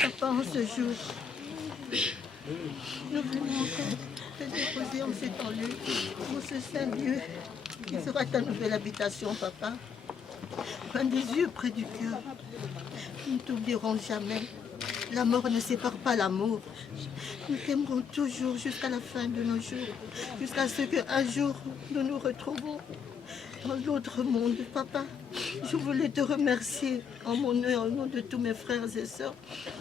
Papa, en ce jour, nous voulons encore te déposer en cet lieu, en ce saint lieu, qui sera ta nouvelle habitation, papa. Loin des yeux, près du cœur. Nous ne t'oublierons jamais. La mort ne sépare pas l'amour. Nous t'aimerons toujours jusqu'à la fin de nos jours, jusqu'à ce qu'un jour nous nous retrouvons dans l'autre monde. Papa, je voulais te remercier en mon nom et au nom de tous mes frères et sœurs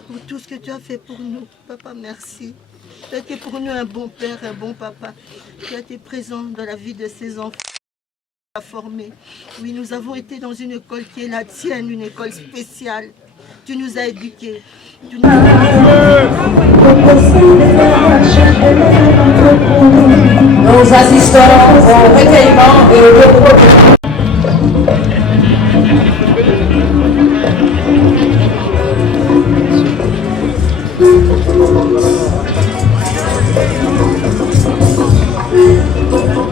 pour tout ce que tu as fait pour nous. Papa, merci. Tu as été pour nous un bon père, un bon papa. Tu as été présent dans la vie de ces enfants. Formés. Oui, nous avons été dans une école qui est la tienne, une école spéciale. Tu nous as éduqués. Nous assistons au recueillement et au repos.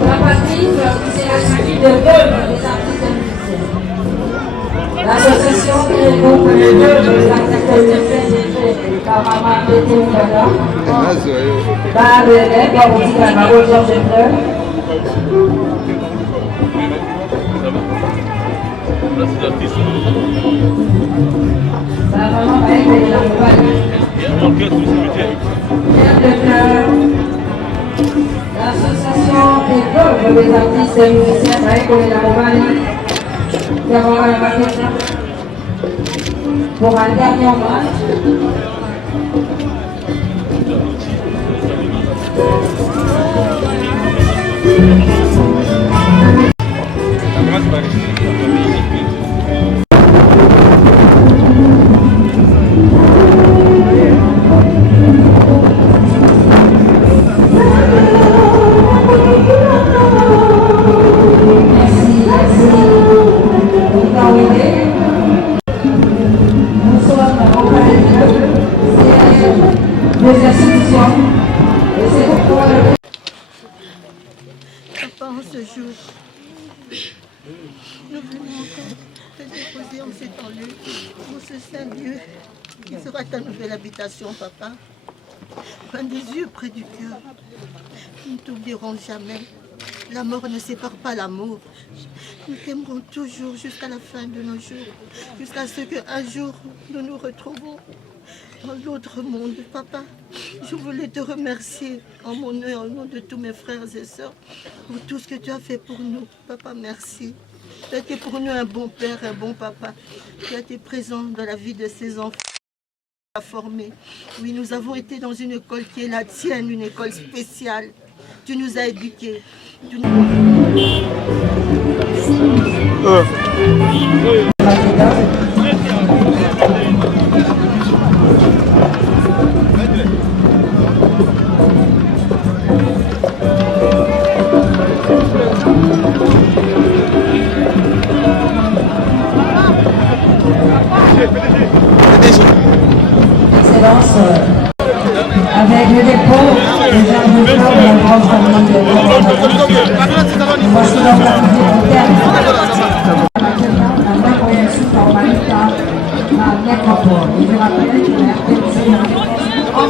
La patrie, c'est la suite de l'œuvre des artistes musiciens. L'association qui regroupe l'œuvre des artistes par Maman Pété Ougala, par l'élève Garoudi Gamaro Georges Fleur. Sa maman va être de la nouvelle. Pierre de Cœur. L'association des œuvres des artistes et musiciens va être la Roumanie. Qui aura la maquette pour un dernier hommage. Papa, en ce jour, nous voulons encore te déposer en cet lieu, en ce saint lieu, qui sera ta nouvelle habitation, papa. Loin des yeux, près du cœur. Nous ne t'oublierons jamais. La mort ne sépare pas l'amour. Nous t'aimerons toujours jusqu'à la fin de nos jours, jusqu'à ce qu'un jour nous nous retrouvons dans l'autre monde. Papa, je voulais te remercier en mon nom et au nom de tous mes frères et sœurs pour tout ce que tu as fait pour nous. Papa, merci. Tu as été pour nous un bon père, un bon papa. Tu as été présent dans la vie de ces enfants. Formés. Oui, nous avons été dans une école qui est la tienne, une école spéciale. Tu nous as éduqués. Excellence, avec le dépôt des armes de corps de la grande famille de voici donc la visite au terme. Un reconnaissance par Marita à Nécropole. Je vous rappelle que la RTC en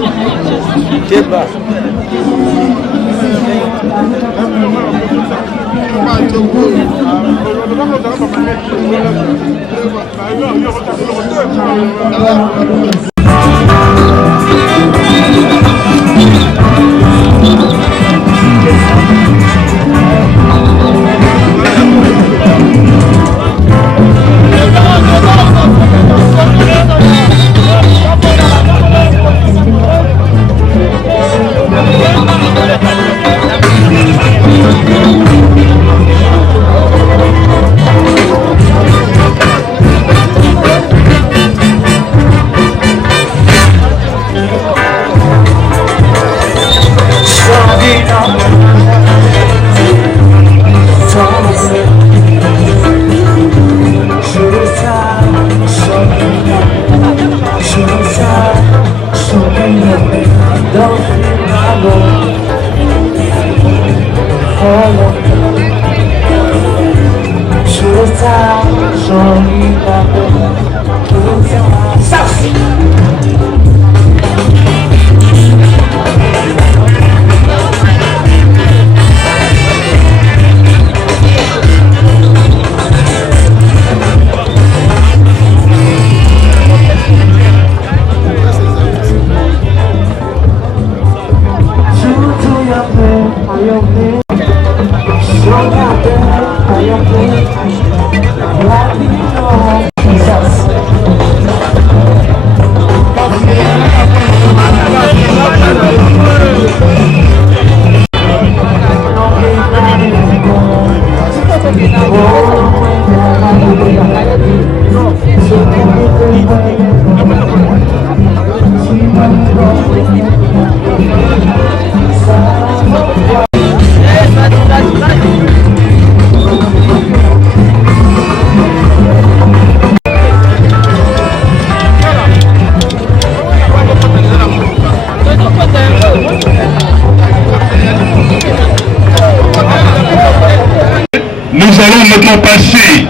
événement passé,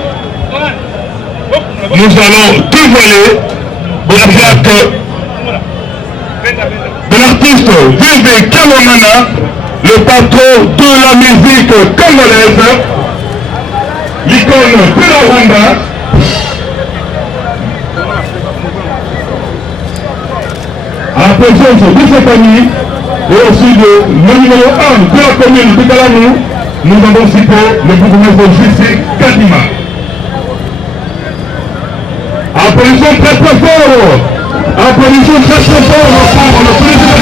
nous allons dévoiler la plaque de l'artiste VV Kalomana, le patron de la musique congolaise, l'icône de la Rwanda, à la présence de ses familles et aussi de le numéro 1 de la commune de Kalamou, nous avons cité le bourgmestre J.C. Kadima. Applaudissons très très fort. Applaudissons très très fort pour le président.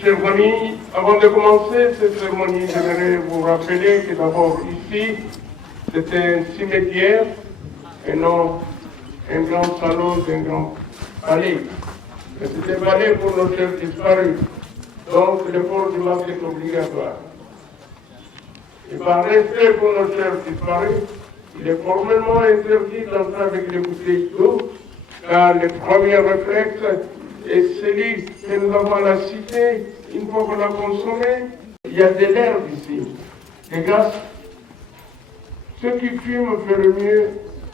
Chers amis, avant de commencer cette cérémonie, j'aimerais vous rappeler que d'abord ici, c'est un cimetière et non un grand salon d'un grand palais. C'est un palais pour nos chers disparus. Donc le port du masque est obligatoire. Et par respect pour nos chers disparus, il est formellement interdit d'entrer avec les bouteilles d'eau, car le premier réflexe est celui que nous avons à la cité, une fois qu'on l'a consommé, il y a de l'herbe ici, des gaz. Ceux qui fument feraient mieux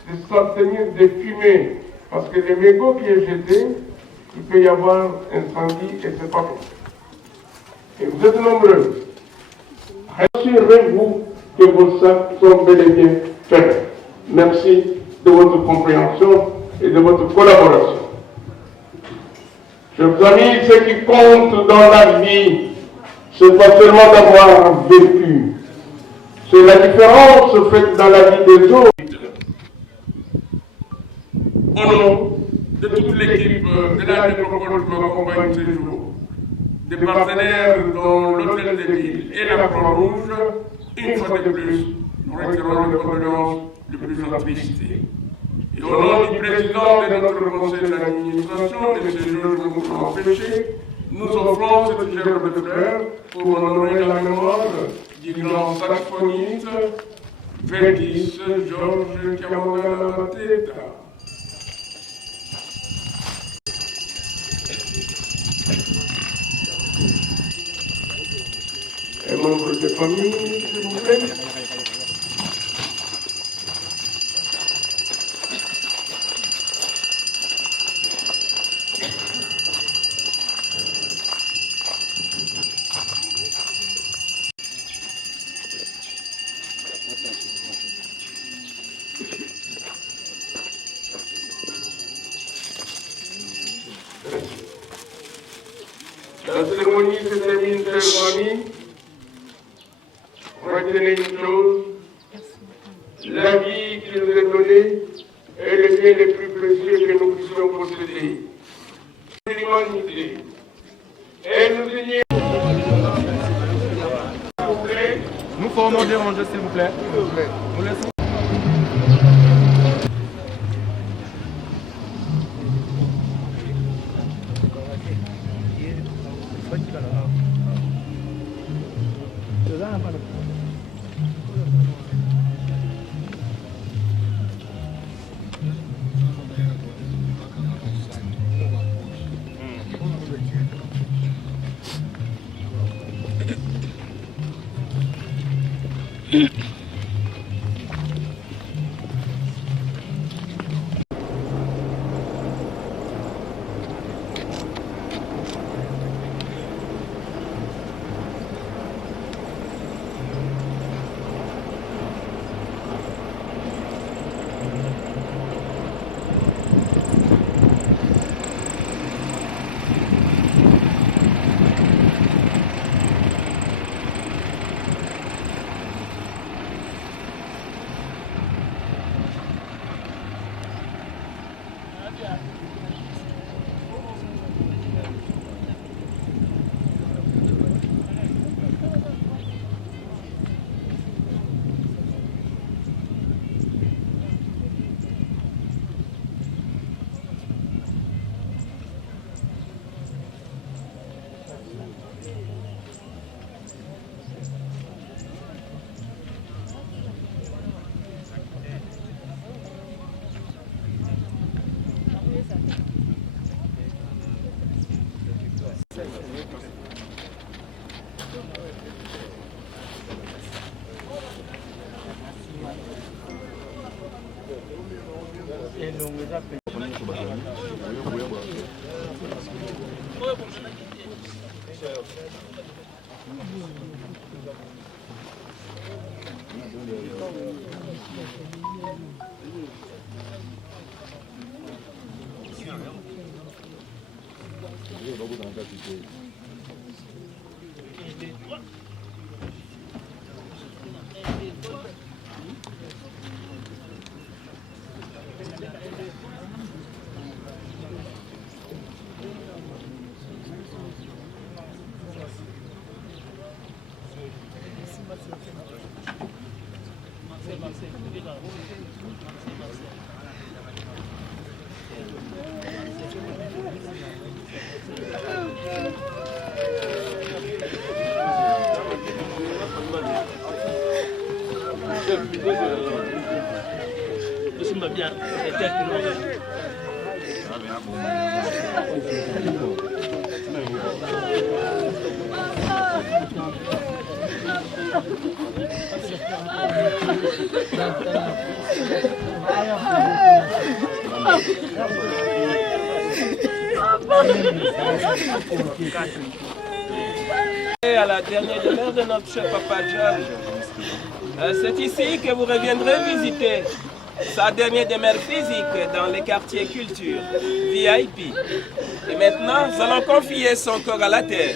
de s'abstenir de fumer, parce que le mégot qui est jeté, il peut y avoir incendie et c'est pas bon. Et vous êtes nombreux. Rassurez-vous que vos sacs sont bel et bien faits. Merci de votre compréhension et de votre collaboration. Chers amis, ce qui compte dans la vie, c'est pas seulement d'avoir vécu, c'est la différence faite dans la vie des autres. Au nom de toute l'équipe de la métropole qui m'accompagne ce jour, des partenaires dont l'Hôtel de Ville et la Croix-Rouge, une fois de plus, nous retirons les condoléances les plus attristées. Et au nom du président de notre conseil d'administration, M. Georges Moukouan Péché, nous offrons cette gerbe de fleurs pour honorer la mémoire du grand saxophoniste Védis Georges Kamangala Mateta. Un membre de famille, s'il vous plaît. La cérémonie se termine, chers amis. Retenez une chose, la vie qui nous est donnée est le bien le plus précieux que nous puissions posséder. L'humanité. Et nous unions. Nous formons des rangées, s'il vous plaît. Nous laissons. À la dernière demeure de notre cher Papa George. C'est ici que vous reviendrez visiter sa dernière demeure physique dans les quartiers culture, VIP. Et maintenant, nous allons confier son corps à la terre.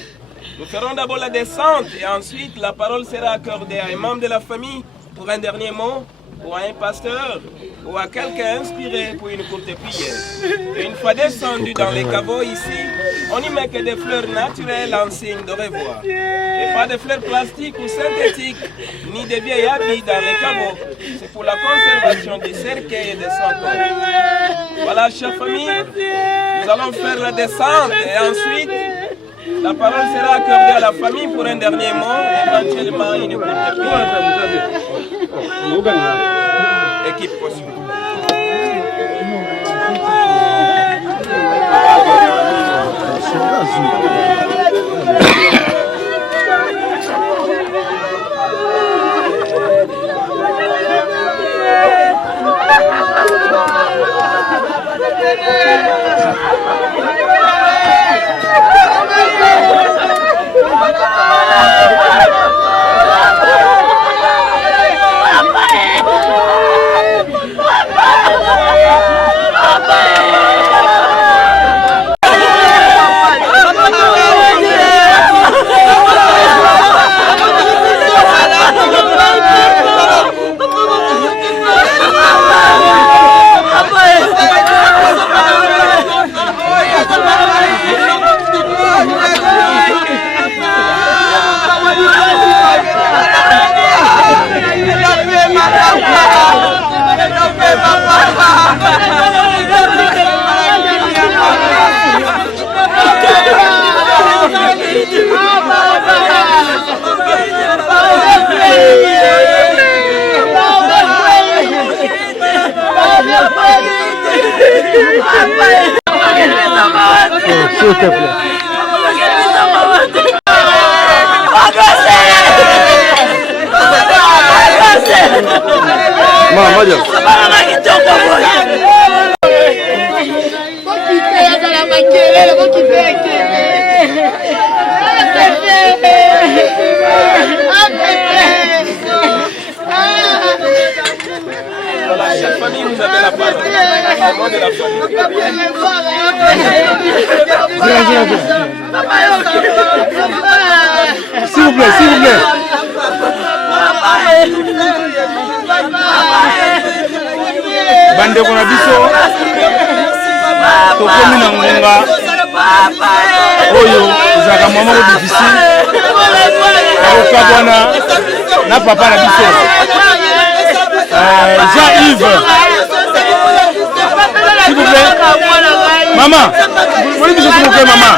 Nous ferons d'abord la descente et ensuite la parole sera accordée à un membre de la famille pour un dernier mot, ou à un pasteur, ou à quelqu'un inspiré pour une courte prière. Et une fois descendu dans les caveaux ici, on n'y met que des fleurs naturelles en signe de revoir. Et pas de fleurs plastiques ou synthétiques, ni de vieilles habits dans les caveaux. C'est pour la conservation du cercueil et de son corps. Voilà, chère famille, nous allons faire la descente et ensuite, la parole sera accordée à la famille pour un dernier mot, éventuellement une courte prière. Équipe possible. S'il te plaît. La famille, vous avez la parole. Au nom de la S'il vous plaît, s'il vous plaît. Bande kona biso tokomi na ngonga oyo ezalaka mama ko difficile akokabwana na papa na biso Jean-Yves, s'il vous plaît. Maman, vous voulez que je vous plaît, maman?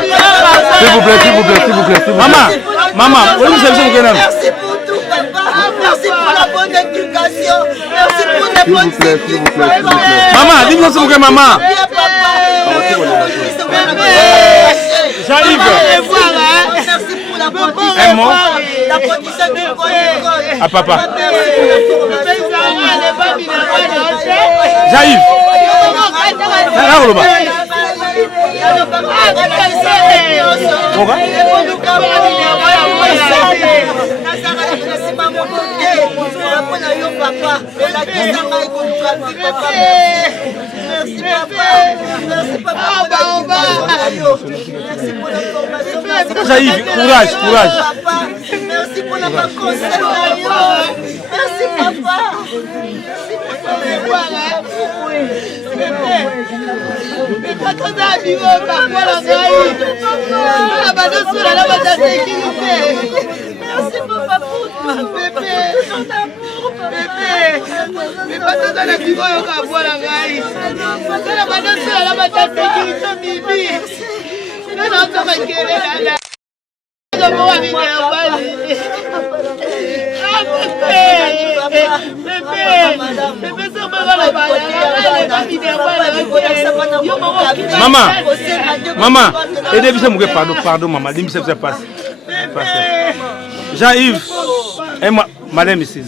S'il vous plaît, s'il vous plaît, s'il vous plaît. Maman, maman, vous voulez que je vous plaît? Merci pour tout, papa. Merci pour la bonne éducation. Merci pour les bonnes études. S'il vous plaît. Maman, dis-moi s'il vous plaît, maman. Jean-Yves. Merci pour la bonne un mot. La condition du code. À papa. Jean-Yves. Jean-Yves, courage, courage. Merci pour la conseil. Merci papa. Merci papa pour tout. Bébé. Maman, aidez-moi, pardon, maman, dis-moi ça passe. Jean-Yves, et madame ici.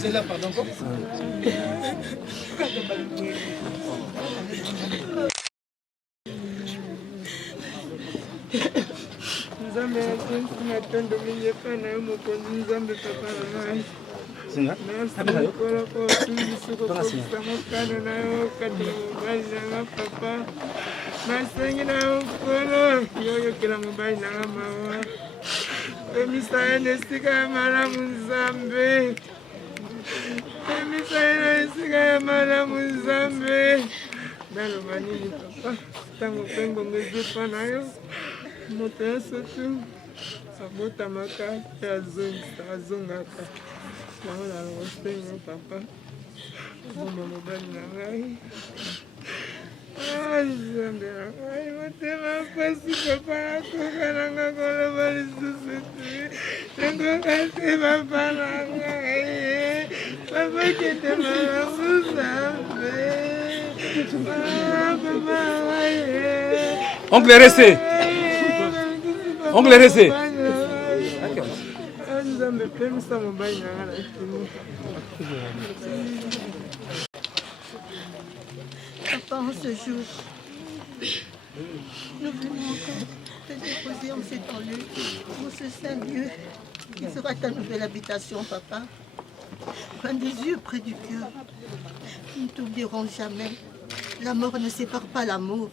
Oncle est resté. Oncle est resté. Papa, en ce jour, nous venons encore te déposer en cet lieu, pour ce saint Dieu qui sera ta nouvelle habitation, papa. Un des yeux près du cœur. Nous ne t'oublierons jamais. La mort ne sépare pas l'amour.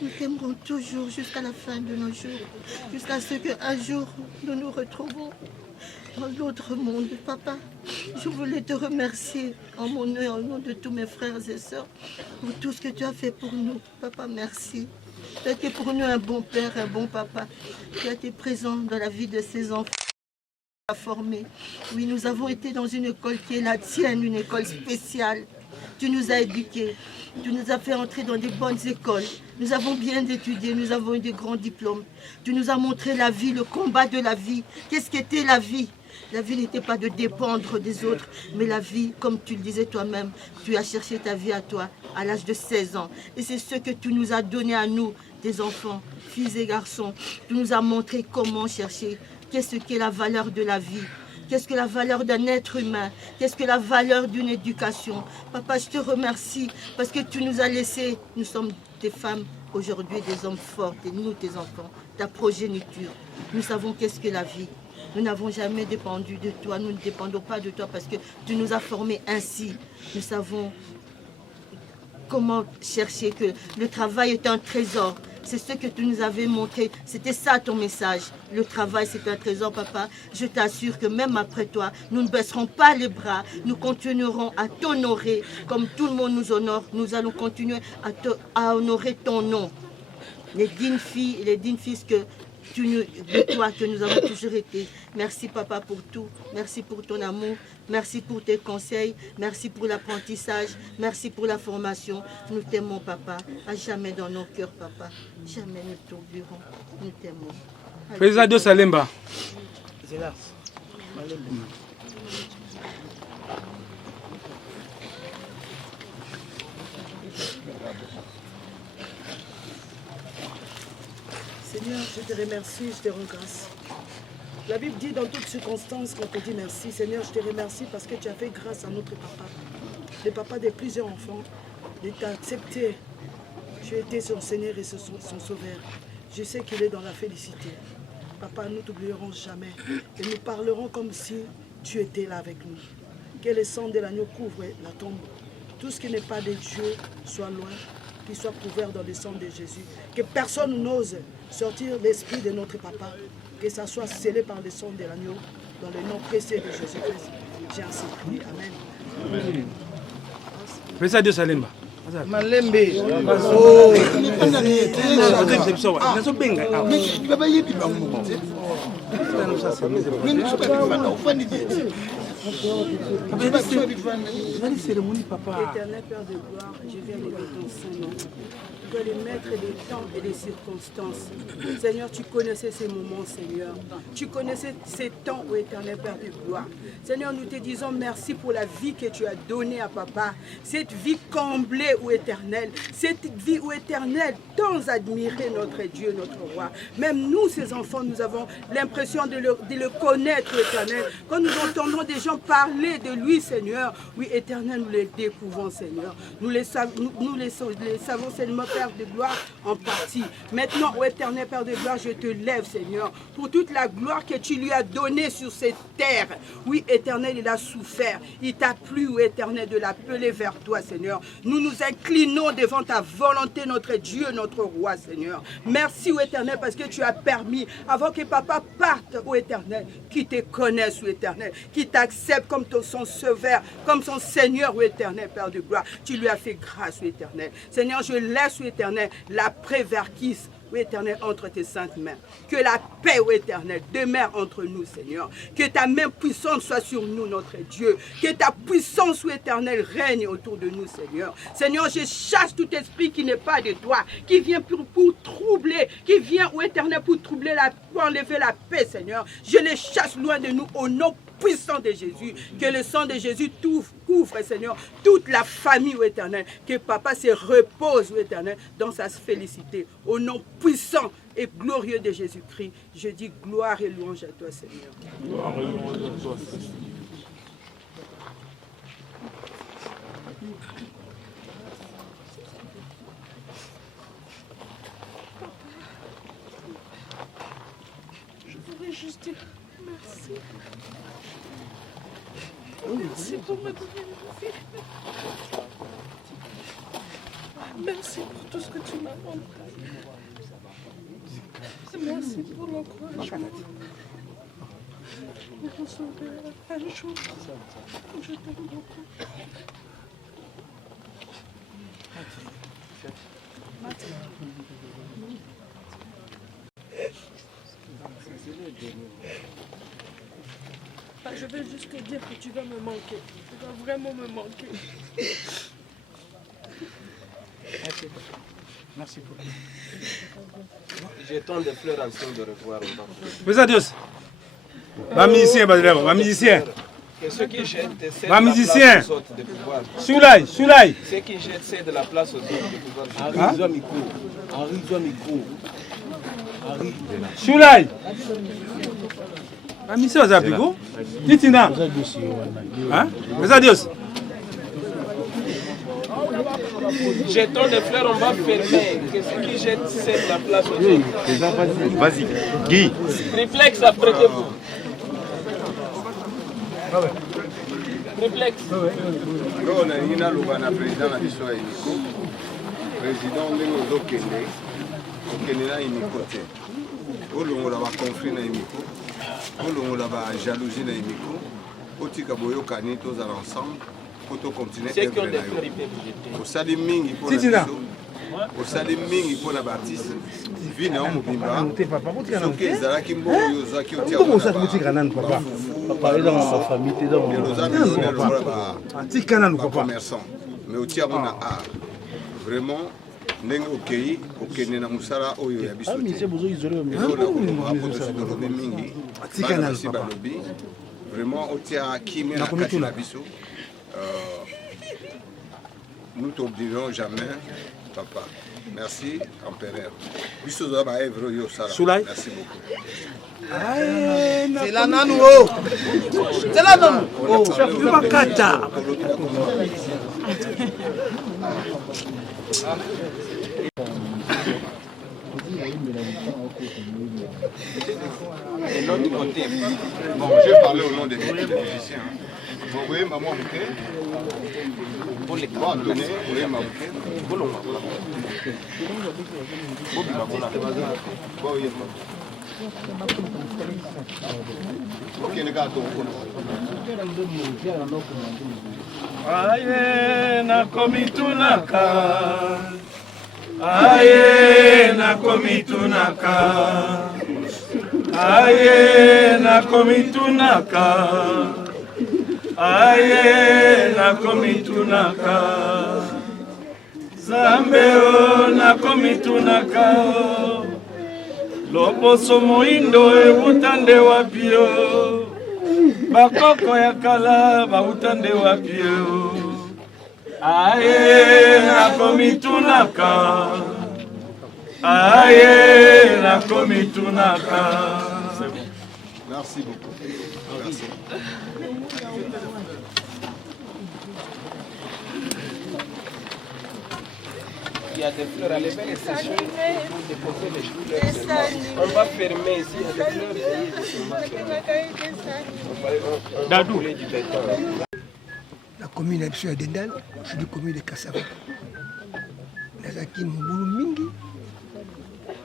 Nous t'aimerons toujours jusqu'à la fin de nos jours, jusqu'à ce qu'un jour nous nous retrouvons dans l'autre monde. Papa, je voulais te remercier en mon nom et au nom de tous mes frères et sœurs pour tout ce que tu as fait pour nous. Papa, merci. Tu as été pour nous un bon père, un bon papa. Tu as été présent dans la vie de ces enfants. Formés. Oui, nous avons été dans une école qui est la tienne, une école spéciale. Tu nous as éduqués, tu nous as fait entrer dans des bonnes écoles. Nous avons bien étudié, nous avons eu de grands diplômes. Tu nous as montré la vie, le combat de la vie. Qu'est-ce qu'était la vie? La vie n'était pas de dépendre des autres, mais la vie, comme tu le disais toi-même, tu as cherché ta vie à toi, à l'âge de 16 ans. Et c'est ce que tu nous as donné à nous, des enfants, filles et garçons. Tu nous as montré comment chercher. Qu'est-ce qu'est la valeur de la vie? Qu'est-ce que la valeur d'un être humain? Qu'est-ce que la valeur d'une éducation? Papa, je te remercie parce que tu nous as laissés. Nous sommes des femmes aujourd'hui, des hommes forts, et nous, tes enfants, ta progéniture. Nous savons qu'est-ce que la vie. Nous n'avons jamais dépendu de toi. Nous ne dépendons pas de toi parce que tu nous as formés ainsi. Nous savons comment chercher, que le travail est un trésor. C'est ce que tu nous avais montré. C'était ça ton message. Le travail, c'est un trésor, papa. Je t'assure que même après toi, nous ne baisserons pas les bras. Nous continuerons à t'honorer. Comme tout le monde nous honore, nous allons continuer à honorer ton nom. Les dignes filles et les dignes fils de toi que nous avons toujours été. Merci, papa, pour tout. Merci pour ton amour. Merci pour tes conseils. Merci pour l'apprentissage. Merci pour la formation. Nous t'aimons, papa. À jamais dans nos cœurs, papa. Jamais nous t'oublierons. Nous t'aimons. Président de Salemba. Seigneur, je te remercie, je te rends grâce. La Bible dit dans toutes circonstances qu'on te dit merci. Seigneur, je te remercie parce que tu as fait grâce à notre papa, le papa de plusieurs enfants, de t'accepter. Tu étais son Seigneur et son Sauveur. Je sais qu'il est dans la félicité. Papa, nous ne t'oublierons jamais et nous parlerons comme si tu étais là avec nous. Que le sang de l'agneau couvre la tombe. Tout ce qui n'est pas de Dieu soit loin, qu'il soit couvert dans le sang de Jésus. Que personne n'ose sortir l'esprit de notre papa. Que ça soit scellé par le sang de l'agneau, dans le nom précieux de Jésus-Christ. J'ai ainsi prié. Amen. Président de Salemba. Malembe. cérémonie, papa. Éternel Père de gloire, je viens de ton Saint-Nom. Tu dois les mettre les temps et les circonstances. Seigneur, tu connaissais ces moments, Seigneur. Tu connaissais ces temps, ô Éternel Père de gloire. Seigneur, nous te disons merci pour la vie que tu as donnée à papa. Cette vie comblée, ô Éternel. Cette vie, ô Éternel, tant admirée, notre Dieu, notre roi. Même nous, ces enfants, nous avons l'impression de le connaître, ô Éternel. Quand nous entendons des gens parler de lui, Seigneur, oui, Éternel, nous les découvrons, Seigneur. Nous les savons seulement, Père de gloire, en partie. Maintenant, ô Éternel Père de gloire, je te lève, Seigneur, pour toute la gloire que tu lui as donnée sur cette terre. Oui, Éternel, il a souffert. Il t'a plu, ô Éternel, de l'appeler vers toi, Seigneur. Nous nous inclinons devant ta volonté, notre Dieu, notre roi, Seigneur. Merci, ô Éternel, parce que tu as permis, avant que papa parte, ô Éternel, qu'il te connaisse, ô Éternel, qu'il t'accepte comme son sauveur, comme son Seigneur, ô Éternel, Père de gloire. Tu lui as fait grâce, ô Éternel. Seigneur, je laisse, ô Éternel, la préverquisse, ô Éternel, entre tes saintes mains. Que la paix, ô Éternel, demeure entre nous, Seigneur. Que ta main puissante soit sur nous, notre Dieu. Que ta puissance, ô Éternel, règne autour de nous, Seigneur. Seigneur, je chasse tout esprit qui n'est pas de toi, qui vient pour troubler, qui vient, ô Éternel, pour troubler, pour enlever la paix, Seigneur. Je les chasse loin de nous au nom puissant de Jésus, que le sang de Jésus couvre, Seigneur, toute la famille, ô Éternel, que papa se repose, ô Éternel, dans sa félicité. Au nom puissant et glorieux de Jésus-Christ, je dis gloire et louange à toi, Seigneur. Gloire et louange à toi, Seigneur. Je voudrais juste dire merci. Merci pour me donner une vie. Merci pour tout ce que tu m'as montré. Merci pour l'encouragement. Pour sauver un jour. Je t'aime beaucoup. Je vais juste te dire que tu vas me manquer. Tu vas vraiment me manquer. Merci beaucoup. J'ai tant de fleurs en signe de revoir. Mais adios. Va musicien, Badrebo, va musicien. Et ceux qui jettent, c'est Va de la musicien. place aux autres de pouvoir. Soulaï, Soulaï. Ceux qui jettent, c'est de la place aux autres de pouvoir. Soulaï. Va musicien, Zapigo. Titina. Hein? Mais adios. Jetons des fleurs, on va fermer. Que ceux qui jettent, c'est de la place aux autres. Vas-y, Guy. Réflexe, apprêtez-vous. Réflexe. On a le président de la président de l'Okende. Okende na imikote. Olongola ba conflit na imiko. Olongola ba jalousie na imiko. Otika boyokani tous ensemble. Pour continuer à être au sali mingi pour la au sali mingi pour la bâtisse vina au mobimba soki ezalaki mboyo ozaki otia papa dans famille t'es dans le commerçant mais otia mona art vraiment ndenge okei okende na musala oyo ya biso mingi balobi vraiment otia kimia na kati na biso. Nous ne t'oublierons jamais, papa. Merci, empereur. Merci beaucoup. C'est la nanou. C'est la nanou. Et l'autre côté, bon, je vais parler au nom des musiciens. Vous voyez maman bouquet pour les grands donner, vous voyez ma bouquet pour le ok, les gars, aye nakomitunaka aye nakomitunaka aye nakomitunaka aye nakomitunaka Zambe o nakomitunaka loposo moindo eutande wapio bakoko ya kala bautande wapio aye nakomitunaka aye nakomitunaka. C'est bon. Merci beaucoup. Merci. Il y a des fleurs à lever les sachets pour déposer les fleurs. On va fermer ici, il y a des fleurs. On va couler du béton. La commune est sur Dendal, je suis de la commune de Kassava. Nazaki Mboulou Mingi,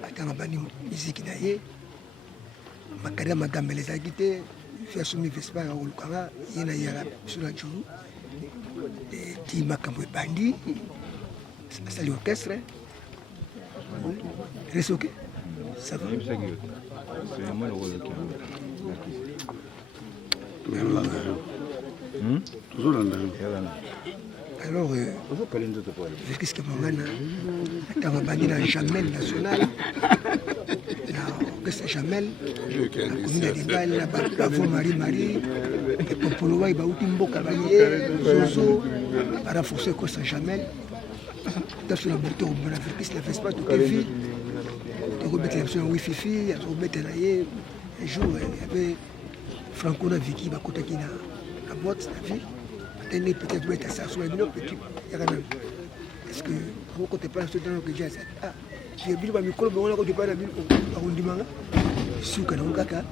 atanga bani musique naye, makada magambe les agité, fait soumis Vespa à Olukara, yena yara sur la joue, et ti makambo bandi. C'est l'orchestre. Reste ok? Ça va? Alors, qu'est-ce que mon gars a bandé dans Jamel national, l'orchestre Jamel, la commune de Dendal, la Bavo Marie, et Popoloa, il va où Timboka, Zozo, à renforcer l'orchestre Jamel. Sur la moto, on a fait la Vespa, tout est vu. On remettre la Wi-Fi, on remettre la un jour, il y avait Franco et Vicky, à côté de la boîte, la vie. Peut-être mettre ça sur la minute, petit. Est-ce que vous comptez pas ce temps que j'ai dit? Ah, j'ai vu le micro, mais on a pas la ville, on dit, sous Kanangaka.